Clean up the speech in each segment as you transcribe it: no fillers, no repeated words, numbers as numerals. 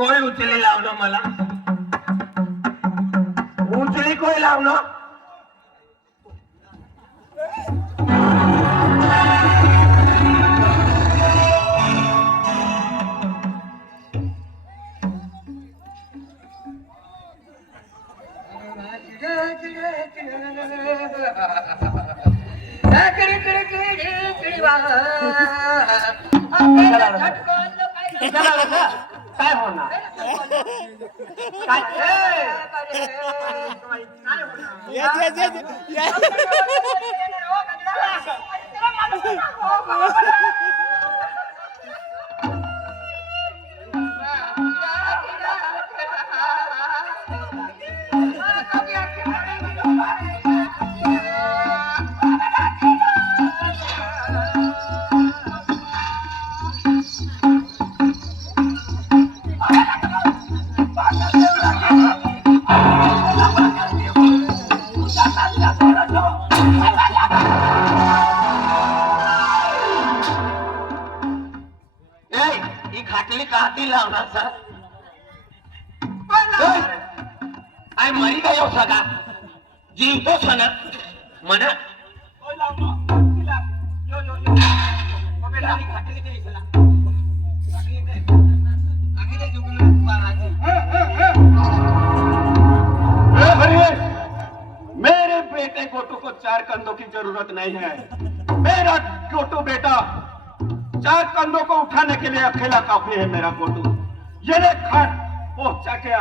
कोई उचली लावणं मला उचली कोई लावणं काय होणार काय खाटली काटी लावणार सर आय मरी गयो सगा जीवतो सना मना मेरे बेटे गोटू को 4 कंधों की जरूरत नहीं है मेरा गोटू बेटा 4 कंधों को उठाने के लिए अकेला काफी है मेरा गोटू ये ले खाट पहुंचा क्या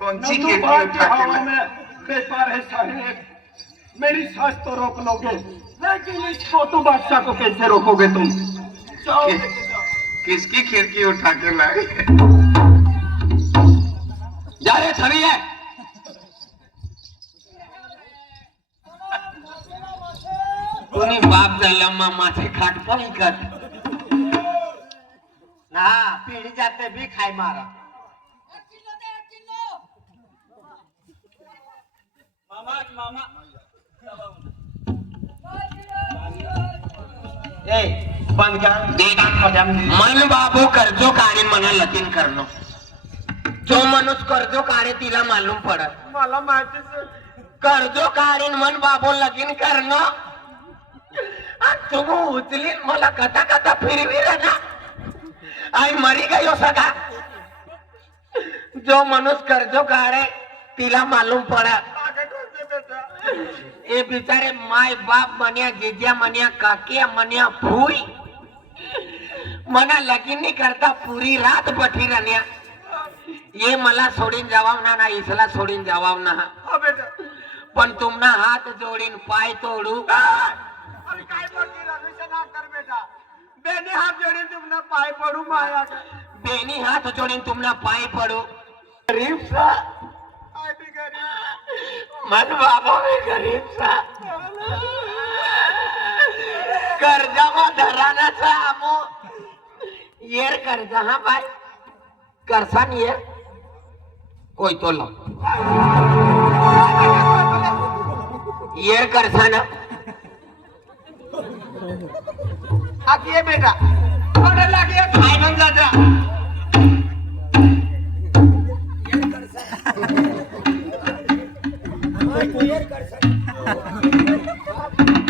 कौन सी हवा में बेकार है साहेब मेरी सांस तो रोक लोगे लेकिन इस गोटू बादशाह को कैसे रोकोगे तुम किसकी खिड़की उठा कर लाए जा रे छवि है कोणी बाप झाला मामाचे खाट पण इकत ना पिढी जाते भी खाय मारा मामा ए बंद कर मन बाबू कर्जो काढीन म्हणा लतीन करणं जो माणूस कर्जो काढे तिला मालूम पडत मला माहिती कर्जो काढीन मन बाबू लगीन करणं तुम्ही उचली मला कथा कथा फिरवी ना आई मरी गयो सगा जो माणूस कर्जो काढे तिला मालूम पडत ए बिचारे माय बाप मन्या जिज्या मन्या काकिया मन्या फूई मना लगीन नहीं करता पूरी रात बैठी रहनिया ये मला सोडीन जावावना ना इसला सोडीन जावावना पण तुमना हात जोडीन पाय तोडू अरे काय बोलती रमेश ना कर बेटा बेनी हात जोडीन तुमना पाय पडू माया बेनी हात जोडीन तुमना पाय पडू गरीब सा मन बाबा में गरीब सा कर्जा में धराना सा आमो येर कर्जा हाँ भाई करसान ये कोई तो लो येर करसान आगे बेटा और लगे फाइनल जाता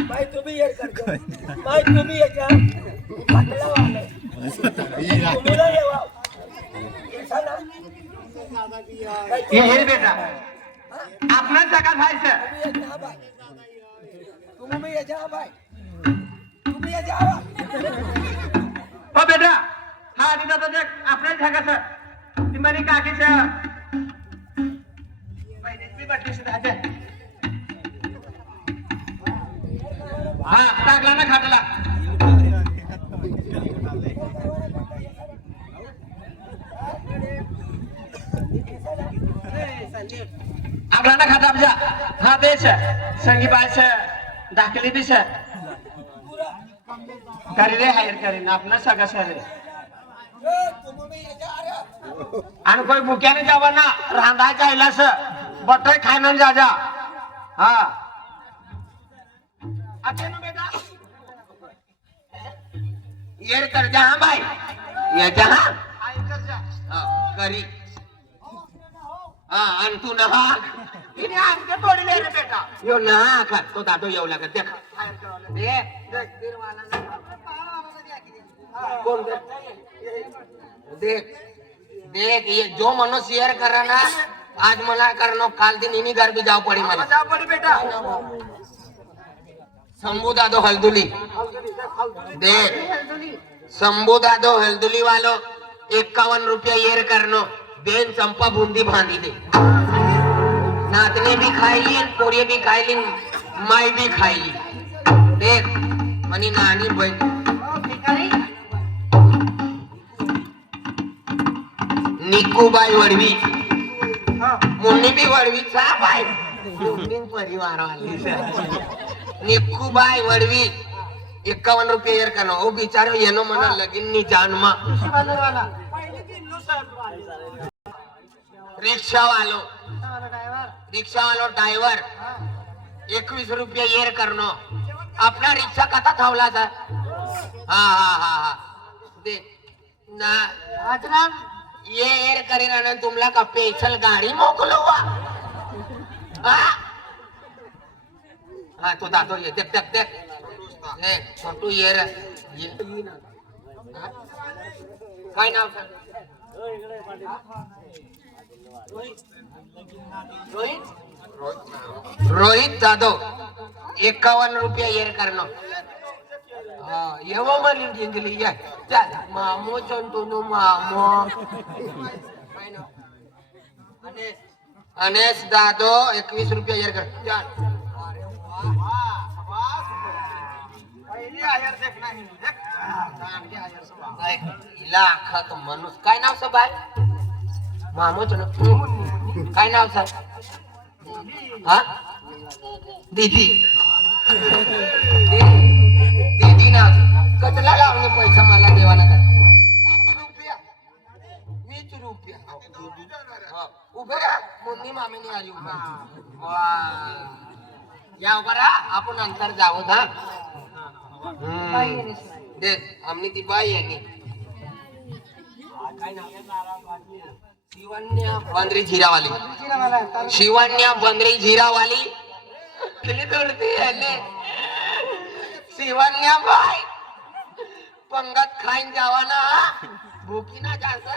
भाई तुम्ही येर कर भाई तुम्ही याच्या पाटला वाले तुम्हाला येवा ये हेर बेटा आपना जगह जायचं तुम्ही याच्या भाई तुम्ही याच्या हो बेटा हा आधी तर आपल्या जगाचं ती मरी काकीचं पहिली बाटली सुद्धा हा टाकला ना खाटाला आपला ना खाता आपजा हा देश संगी बायस दाखली दिस करीले हायर करीन आपना सगळं सर आणि कोई भुक्याने जावा ना रांधायच्या इलास बटर खायनं जा जा हा आते ना बेटा येर कर जा हाँ भाई ये जा हाँ करी आणि तू नहाक तिने आमच्या तोडले रे बेटा यो नहाक तो दादो येऊ लागत देख कोण देख देख ये जो मनो शेअर करा ना आज मला करनो काल दिन इन्हीं घर भी जाओ पड़ी मला जा पडी बेटा शंभू दादो हल्दुली देख शंभू दादो हल्दुली वालो 51 रुपया येर करनो बेन चंपा बूंदी बांधी दे नातने भी खाई पोरिये भी खाई माई भी खाई देख मनी नानी बहन निकूबाई वडवी मुन्नी भी वडवी साहब आहे परिवार वाली निकूबाई वडवी 51 रुपये येर करनो ओ बिचारो येनो मना लगीन नी जानमा रिक्शा वालो ड्रायव्हर 21 रुपये येर करनो अपना रिक्शा कथा थावला था हा हा हा हा दे ना ये एर करीन आणि तुमला का पेशल गाडी मोकलो हा तो दादो ये देख देख देख हे छोटू येर ये काय नाव सांग रोहित जाधव 51 रुपये येर करनो येवो मनी जिंकली ये चल मामो चंटूनो मामो अनेस दादो 21 रुपये येर कर चल लाखात माणूस काय नाव सब आहे मामोच काय नाव सर हा दीदी दीदी नाव कतला लावणे पैसा मला देवाना कर 20 रुपया उभे राहा मुन्नी मामीने आली वा या बरा आपण नंतर जाऊ ना देख आमनी ती बाई आहे शिवन्या बंदरी झिरावाली शिवन्या बंदरी झिरावाली किली तोडती आहे शिवन्या बाई पंगत खाईन जावा ना भूकी ना जास्त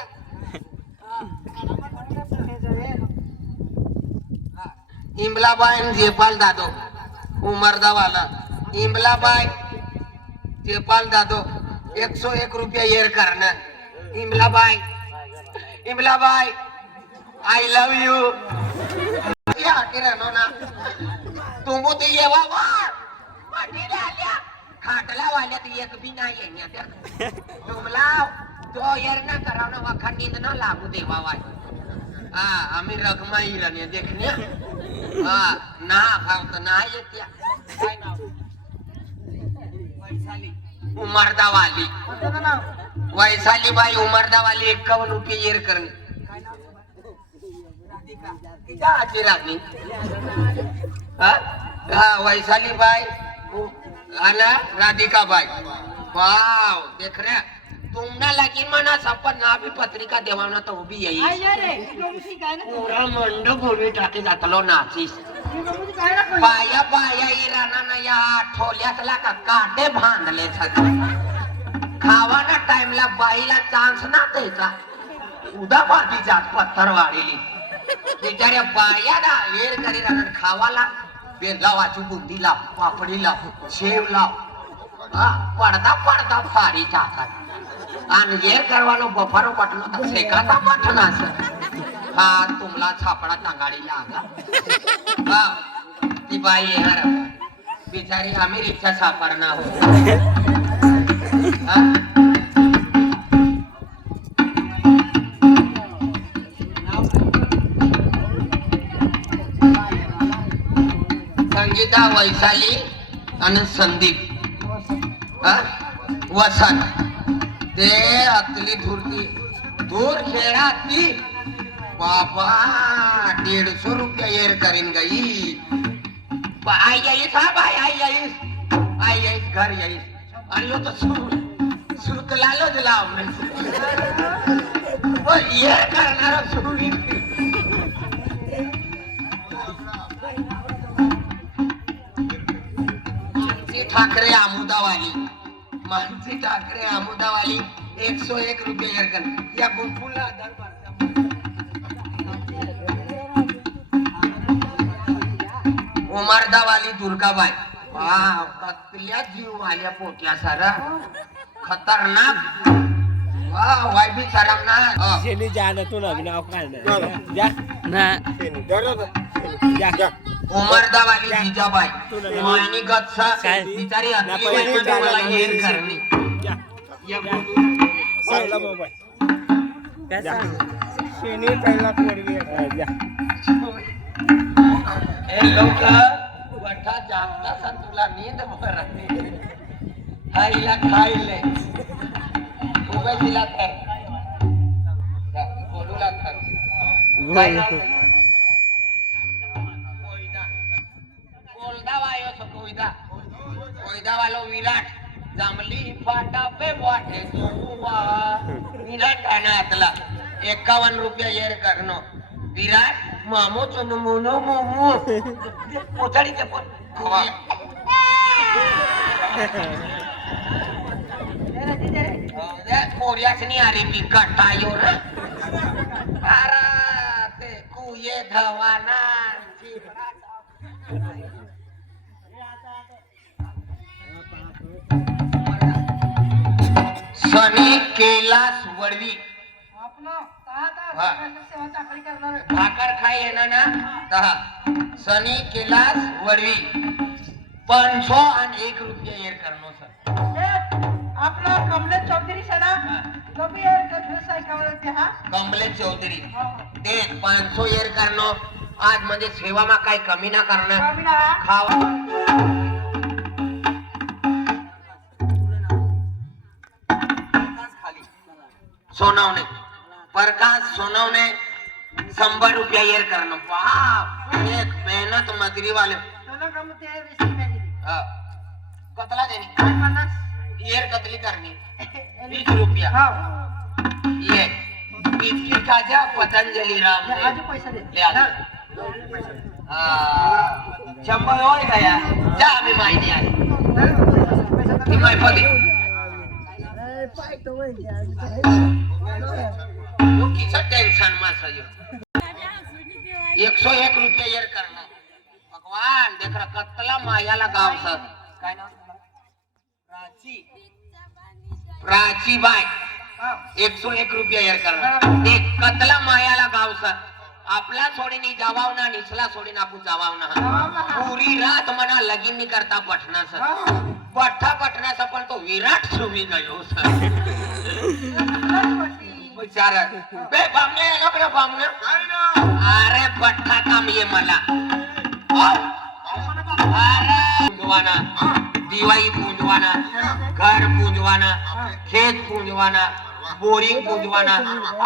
इमलाबाई जेपाल दादो उमरदावाला इमलाबाई जेपाल दादो 101 रुपया येर करणं इमलाबाई आय लव यू ना तुम तो ये खाटला वाल्यात एक बी नाही तुमला तो येर ना करावं वाखा नींद ना लागू देवा वाय हा आम्ही रगमाई राणी देखण्या हा ना खावत ना येत्या काय नाव वैशाली उमरदावाली वैशाली बाई उमरदावाली 51 रुपये येर करणे आजी राणी हा वैशाली बाई आला राधिका बाई वाव देख रे तुमना लगीन मना सपन ना भी पत्रिका देवाना तो भी यही पूरा मंडो बोलवी टाके जातलो नाचीस पाया पाया इराना ना या ठोल्यातला का काटे बांधले खावाना टाइमला बाईला चान्स ना द्यायचा उदा बाजी जात पत्थर वाढेली बिचाऱ्या बायाला वेर करी राहणार खावाला बेलावाची बुंदीला पापडीला शेवला पडता पडता फारी टाकात आणि वेर करवानो बफारो पटलो शेकाचा पटना हा तुमला छापडा टांगाडीला आगा हा ती बाई येणार बिचारी आम्ही रिक्षा सापडणार आहोत संगीता वैशाली आणि संदीप वसंत ते अतली धुरती दूर खेळा ती बाबा 150 रुपया येर करीन गई आई येईस हा बाई आई येईस घर येईस आणि यो तो सुतलालो दिला ये करणार सुरी मानसी ठाकरे आमुदावाली, मानसी ठाकरे आमुदावाली 101 रुपये यरकन. या बुलबुलला आधार मारता. उमरदावाली दुर्गाबाई. वाव, कसल्या जीव आल्या पोट्या सारा खतरनाक. वाह वाय बी खतरनाक. शेली जाणं तू ना नाव काढणं जा ना जा उमरदावाली जिजाबाई मोहिनी गच्चा काय? बिचारी आपली बायको मला हेर करणे. जा या चालला मोबाईल काय सांग शेणी पहिला पोरगी जा हे लोक वठा जागता सा तुला नींद भरते. खाईला खायले उभे दिला तर बोलूला तर काय नाव? कोयदा वायो सो कोयदा वालो विराट जांभली फाटा पे वाटे सोवा. विराट ठाण्यातला 51 रुपये येर करनो. विराट मामो चुनु मुनो मोमो पोचाडीचे पण खवा. कोरियासनी अरे मी कटायो रे. अरे ते कुये धवाना सनी कैलास वडवी भाकर खाई येणार ना दहा. सनी कैलास वडवी 501 रुपये येर करनो सर. आपला कमलेश चौधरी सना तो भी यार कथले सायकावरती हा कमलेश चौधरी ते 500 येर करनो. आज म्हणजे सेवा मा काही कमी ना करणार. कमी ना खावा सोनवणे प्रकाश सोनवणे 100 रुपया येर करनो. बाप एक मेहनत मजरी वाले. तुला कम ते विषय नाही हा. कतला देनी 50 येर कतली करनी 20 रुपया. हा ये बिस्किट खाजा पतंजली राम ने. आज पैसा दे ले आ. शंभर होय गया जा आम्ही माहिती आहे ती माहिती पदी किसा टेंशन मा सयो 101 रुपये येर करना. भगवान देख रहा कतला मायाला गाव सर काय नाव प्राची बाय 101 रुपये येर करना. एक कतला मायाला गाव सर आपला सोडीनी जावाव ना निसला सोडीन आपू जावाव ना. पूरी रात मना लगीन नहीं करता पटना सर. पठा पटना सर पण तो विराट सुमी गयो सर. बेचारा बे बामने लोकरे बामने अरे पठा काम ये मला. अरे पूंजवाना दिवाळी पूंजवाना घर पूंजवाना खेत पूंजवाना बोरिंग पूंजवाना.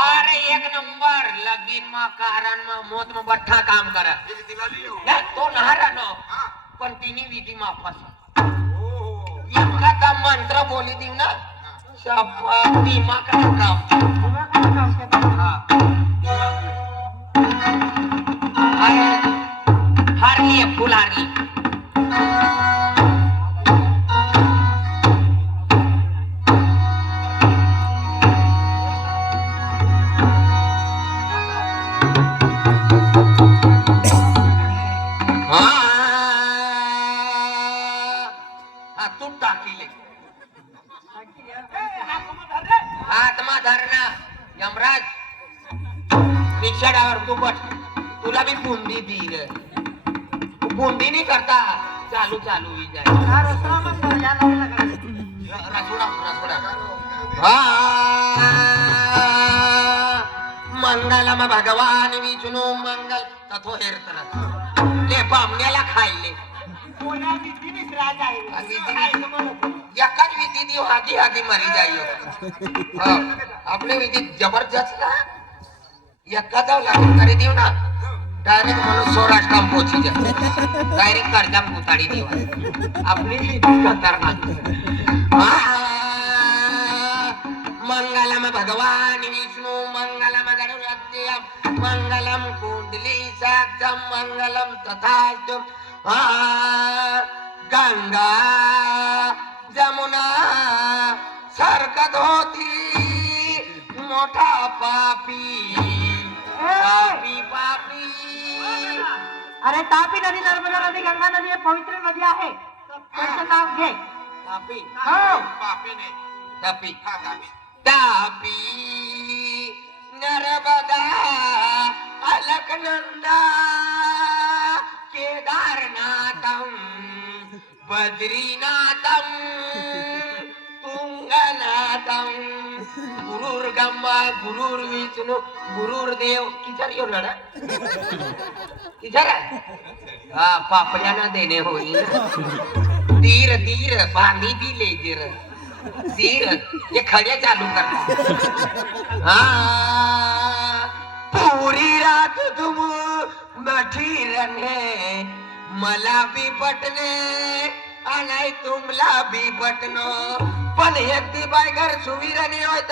अरे एक नंबर लगीन मा कारण मा मोत मा बठ्ठा काम करा ना तो नहारा नो पण तिनी विधी मा फसा. इतका काम मंत्र बोली दी ना बीमा का काम. हारली है फुल हारली. तू टाकीले हातमा धरणा यमराज रिक्षाडावर तू बट तुला भी बुंदी दी रे. बुंदी नहीं करता चालू चालू ही जाए. रसोड़ा रसोड़ा मंगलम भगवान विष्णु मंगल तथो हेरतना ले बामण्याला खायले. एकाच विधी दी आधी आधी मरी जाइयो. आपले विधी जबरदस्त ना एका जाऊ लागून करे देऊ ना डायरेक्ट म्हणून सौराष्ट्र काम पोची जा डायरेक्ट कर्जाम उताडी देऊ. आपली विधी खतरनाक. मंगलम भगवान विष्णु मंगलम मंगलम तथास्तु गंगा जमुना सरकत होती मोठा पापी पापी पापी. अरे तापी नदी, नर्मदा नदी, गंगा नदी हे पवित्र नदी आहे. त्यांचं नाव घे. पापी हो. तापी तापी नर्मदा अलकनंदा केदारनाथम बद्रीनाथम तुंगनाथम गुरुर्ब्रह्मा गुरुर्विष्णू गुरुर्देव किचर येऊ ना किचर हा पापड्याना देणे होईल धीर धीर बांधी दिले धीर धीर हे खड्या चालू करतात. हा पुरी रात तुम मठी रणे मला बी पटणे आणि तुमला बी पटनो पण एकटी बाय घर सुविरणी होत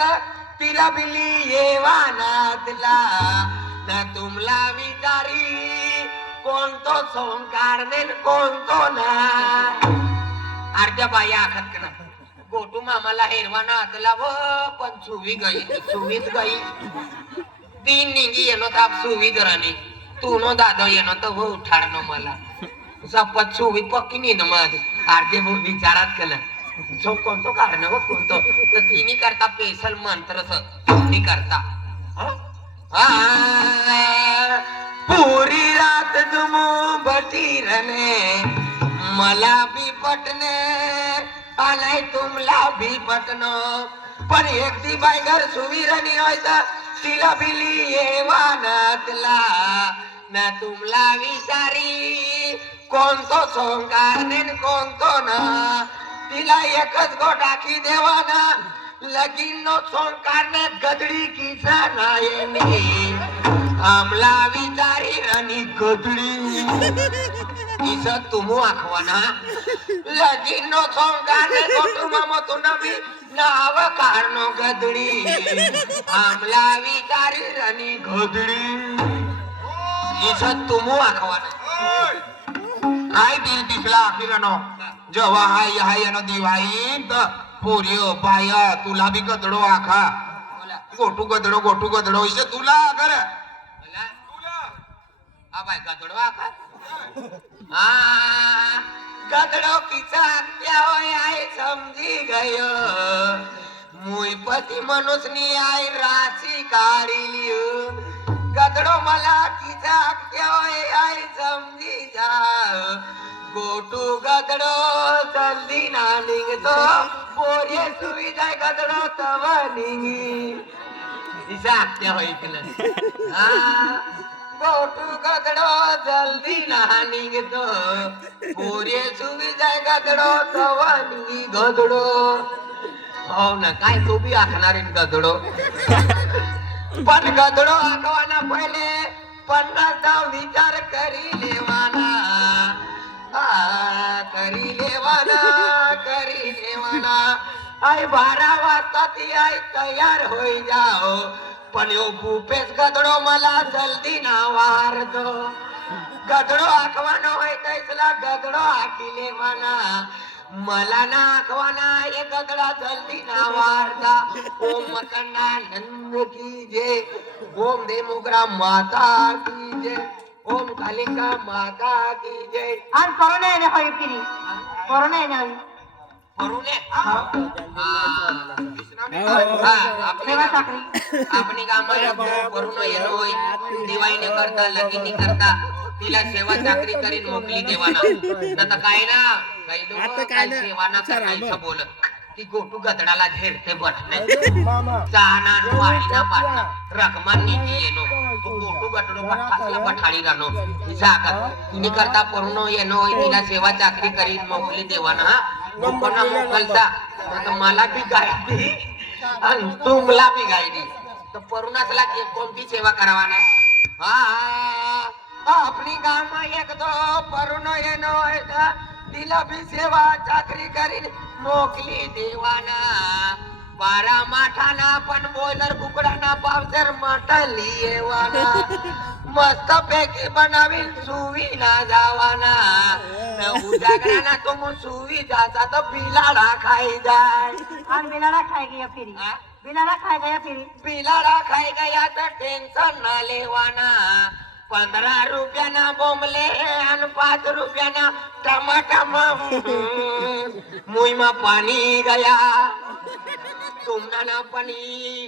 तिला बिली येवानातला ना तुमला विचारी कोणतो सोंकार ने कोणतो ना. अर्ध्या बाया आखत ना गोटू मामाला हेरवाना आतला व पण सुवीच गई तीन निंगी येनो ताप सुवीत राणी तू नो दादा येनो तर वो उठाडनो मला सपत सुवीत पक्की नी न मग अर्धे विचारात केलं जो कोणतो कारण व कोणतो तर तिने करता पेशल मंत्र करता. पुरी रात तुम बटी रने मला बी पटणे आणि तुमला बी पटनो पण एकटी बाय घर सुविरणी होत तिला बिली येवानातला ना तुमला विचारी कोणतो सोंकार ने कोणतो ना तिला एकच गोटाकी देवाना लगीन नो सोंकार ने गदडी किसा नायनी आमला विचारी आणि गदडी किसा तुमू आखवाना लगीन नो सोंकार ने गोटू मामा तू नवी नाव कारणो गदडी आमला विचारी आणि गदडी किसा तुमू आखवाना. हाय दिल दिसला आखिरानो जेव्हा हाय हाय यानो दिवाळी तर पोरियो बाया तुला बी गदडो आखा गोटू गदडो इसे तुला कर बाय गदडो आखा गदडो किचा क्या होय आहे समजी गयो मुई पती मनुष्यनी आई राशी काढली गदडो मला किचा क्या होय आहे समजी जा गोटू गदडो जल्दी ना निघतो पोरे सुविधा गदडो तव निघी तिचा आत्या होईल गोटू गदडो जल्दी ना निघतो पोरे सुविधा गदडो तव निघी गदडो. हो ना काय तो बी आखणार गदडो पण गदडो आखवाना पहिले 50 विचार करी लेवाना करी लेवाना आई 12 वाजता ती आई तयार होई जाओ पण यो भूपेश गदडो मला जल्दी ना वारतो गदडो आखवानो होय तैसला गदडो आखी लेवाना मला ना आखवाना ये गदडा जल्दी ना वारता. ओम मकन्ना नंद की जय ओम देमुग्रा माता की जय ओम कालिका माता की जय. आणि कोरोना येणे होई पिरी कोरोना येणे होई करूने सेवा चाकरी आपली कामाला करून येणं होय दिवाळीने करता लगीनी करता तिला सेवा चाकरी करीन मोकली देवाना नंतर काय ना काही लोक काय सेवाना करायचं बोलत ती गोटू गदडाला झेडते बसले चाहना वाळीना पाटना रकमांनी ती येनो तू गोटू गदडो पठासला पठाळी रानो जागा तिने करता परून येनो तिला सेवा चाकरी करीन मोकली देवाना लोकांना मोकलता तर मला बी गायडी आणि तुमला बी गायडी तर परुणासला कोणती सेवा करावा ना. आपली गाम एक दो परुण येनो तिला बी सेवा चाकरी करीन मोकली देवाना बारा माठाना पण बॉयलर कुकडाना पावसर मटली येवाना मस्त पैकी बनावीन सुवी ना जावाना न उजागराना तुम सुवी जाता तो बिलाडा खाई जाय आणि बिलाडा खाय गया फिरी हा? बिलाडा खाय गया फिरी बिलाडा खाई गया तर टेन्शन ना लेवाना 15 रुपयाना बोंबले आणि 5 रुपयाना टमाटम मुईमा पाणी गया तुमना पाणी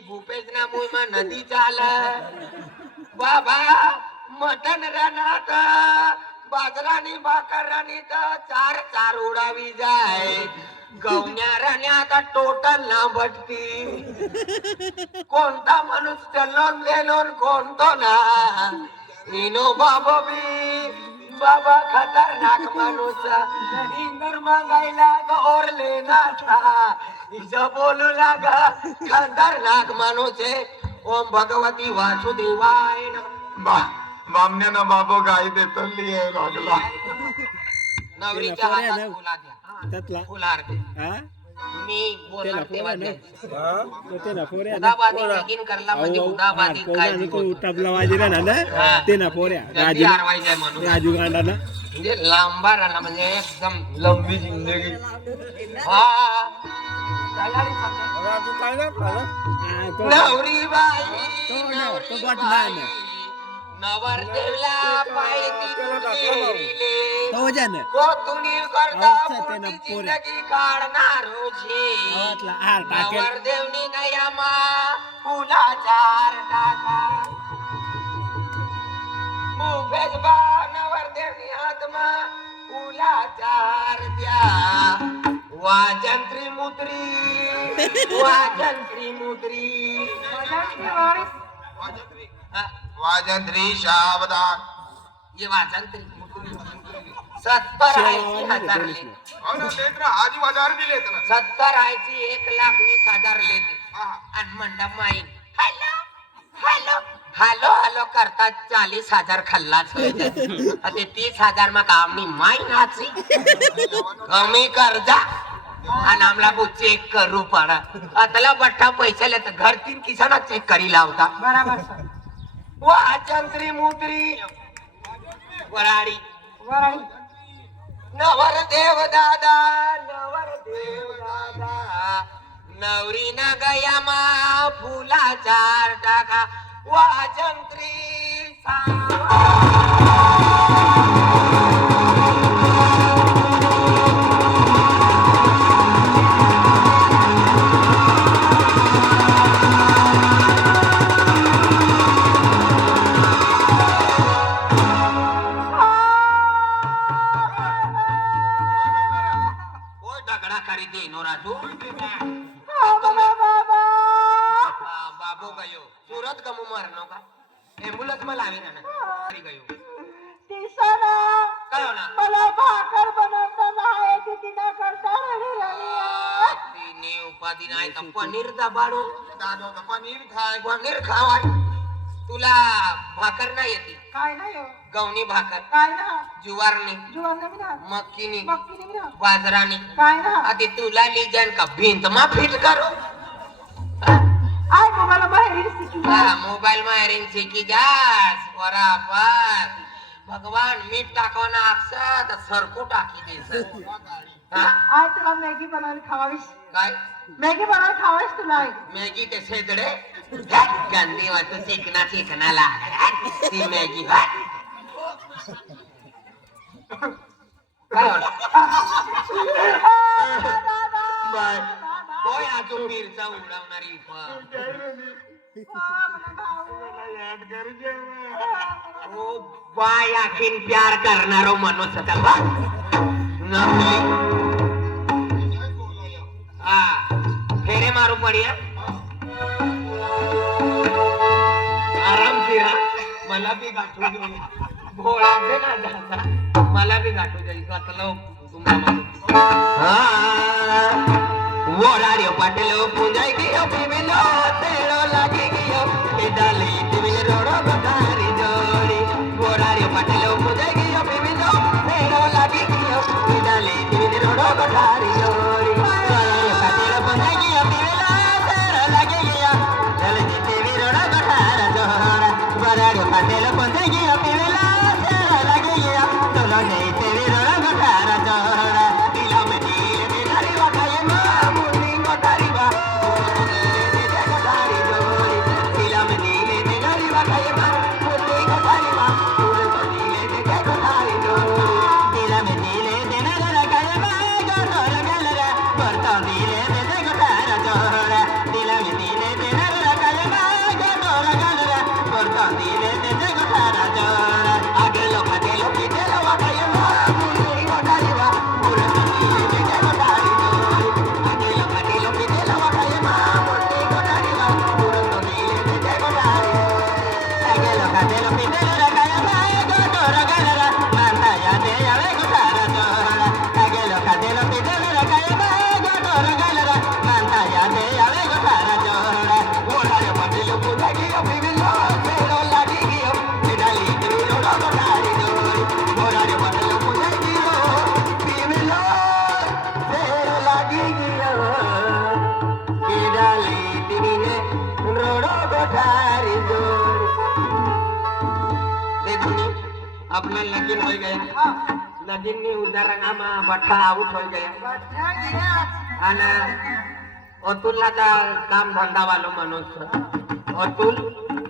भूपेश ना मुईमा नदी चाल बाबा मटन रानात बाजरानी भाकर राणी तर 4 उडावी जाय गवण्या राण्यात टोटल ना भटती कोणता माणूस चलोन लेलोन कोणतो ना इनो बाबा बी बाबा खतरनाक माणूस इंदर मागायला और लेना था इजा बोलू लागा खतरनाक माणूस आहे ओम भगवती वासुदेवाय नमः बामण्यानं बाबो गाई देतो लिये लागला नवरीच्या पोऱ्या हातात ना. फुला द्या त्यातला फुलार दे हा मी बोलणार तेव्हा पोऱ्या द्यायचं. तो ते ना पोऱ्या ना उदाबादी लगीन करला म्हणजे उदाबादी काय आणि तो दिवस. टबला वाजिरा ना हा. ते ना पोऱ्या जल्दी हरवायचंय म्हणून राजू गांडा ना म्हणजे लांबा राहिला म्हणजे एकदम लंबी जिंदगी हा चालाडी चालतं. हा, तो नवरी बाई तो ना, तो नवरी गोठला बाई ना. नवरदेवला पायती तुझे तो जा ना कोतुनी करता अच्छा, त्यानं पुढची पोऱ्या. जिंदगी काढणार रोजी गावातला हार टाकेल नवरदेवनी गयामा फुलाचा हार टाका मुभेज बा नवरदेवनी हातमा फुलाचा हार द्या वाजंत्री मुद्री वाजंत्री मुद्री हा, वाजंत्री शाबदान ये वाजंत्री मुद्री 70,000 लेते आजी बाजार दिले ना 70,000 1,20,000 लेते आणि मंडप माईन हॅलो हॅलो हॅलो हॅलो करता 40,000 खाल्लाच ते 30,000 मग आम्ही माई नाची कमी कर्जा आणि आम्हाला चेक करू पडा आतला बट्टा पैसे तर घर 3 किसाना चेक करी लावता बराबर सर वाचंत्री मुद्री वराडी वराडी नवरदेव दादा नवरदेव दादा नवरी न गया मा फुलाचा हार टाका वाजंत्री दगडा करी दे नो राजू बाबू गयो सुरत कमू मारनो का एम्बुलन्स मला आवी ना घरी गयो दिसना काय होणार मला भाकर बनवता नाही ती तिला करता तिने उपाधी नाही तर पनीर दबाडू दादा पनीर खाय पनीर खावाय तुला भाकर नाही येते काय नाही हो. गवणी भाकर काय ना जुवारनी जुवान नाही ना मक्कीनी मक्की नाही ना बाजरानी काय ना आधी तुला लिजन का भिंत मा फिट करो आय मोबाईल बाहेर शिकी मोबाईल मा हेरिंग शिकी जास बराबर भगवान मीठ टाकवाना आपसा तर सरको टाकी दे आय तुला मॅगी बनवून खावावीस काय मॅगी बनवून खावावीस तुला आई. मॅगी ते शेदडे गांधी वाटू चिकना चिकना लाग ती मॅगी काय होय अजून मिरचा उडवणारी ओ बाय आखीन प्यार करणारो मनुष्य का हा फेरे मारू पडिया आराम से मला बी गाठू देऊ भोळाचे ना जाता मला बी गाठू जाईल कतलो तुम्हाला वोराडियो पाटेलो पुंजाई गियो पिमिलो तेलो लागी गियो पेडाली तिमिल रोडो बतारी जोड़ी वोराडियो पाटेलो पुंजाई गियो पिमिलो तेलो लागी गियो पेडाली तिमिल रोडो बतारी जोड़ी वोराडियो पाटेलो पुंजाई गियो पिमिलो अपना लगीन हो गया लगीन में उधर रंगा बट्टा आउट हो गया आणि अतुलला काम धंदा वालो मनुष्य अतुल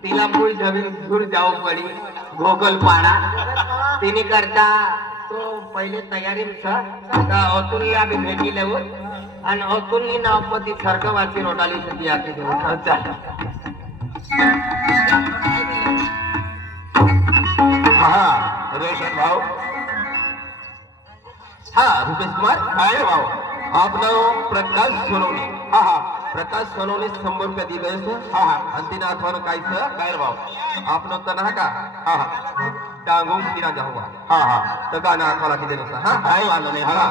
तिला मूळ जमीन दूर जाऊ पडी गोगलपाडा तिने करता तो पहिले तयारी अतुलला बी भेटी लेऊ आणि अतुलनी नाव पती स्वर्गवासी रोडाली सती आती हा रेशन भाऊ हा रुपेश कुमार काय भाऊ आपलं प्रकाश सोनवणे हा हा प्रकाश सोनवणे 100 रुपये दिले हा हा आणि तिने आठवण कायचं काय भाऊ आपलं तर ना का हा हा डांगून तिला जाऊ हा हा तर गाणं आठवला किती नसता हा काय वाला नाही हा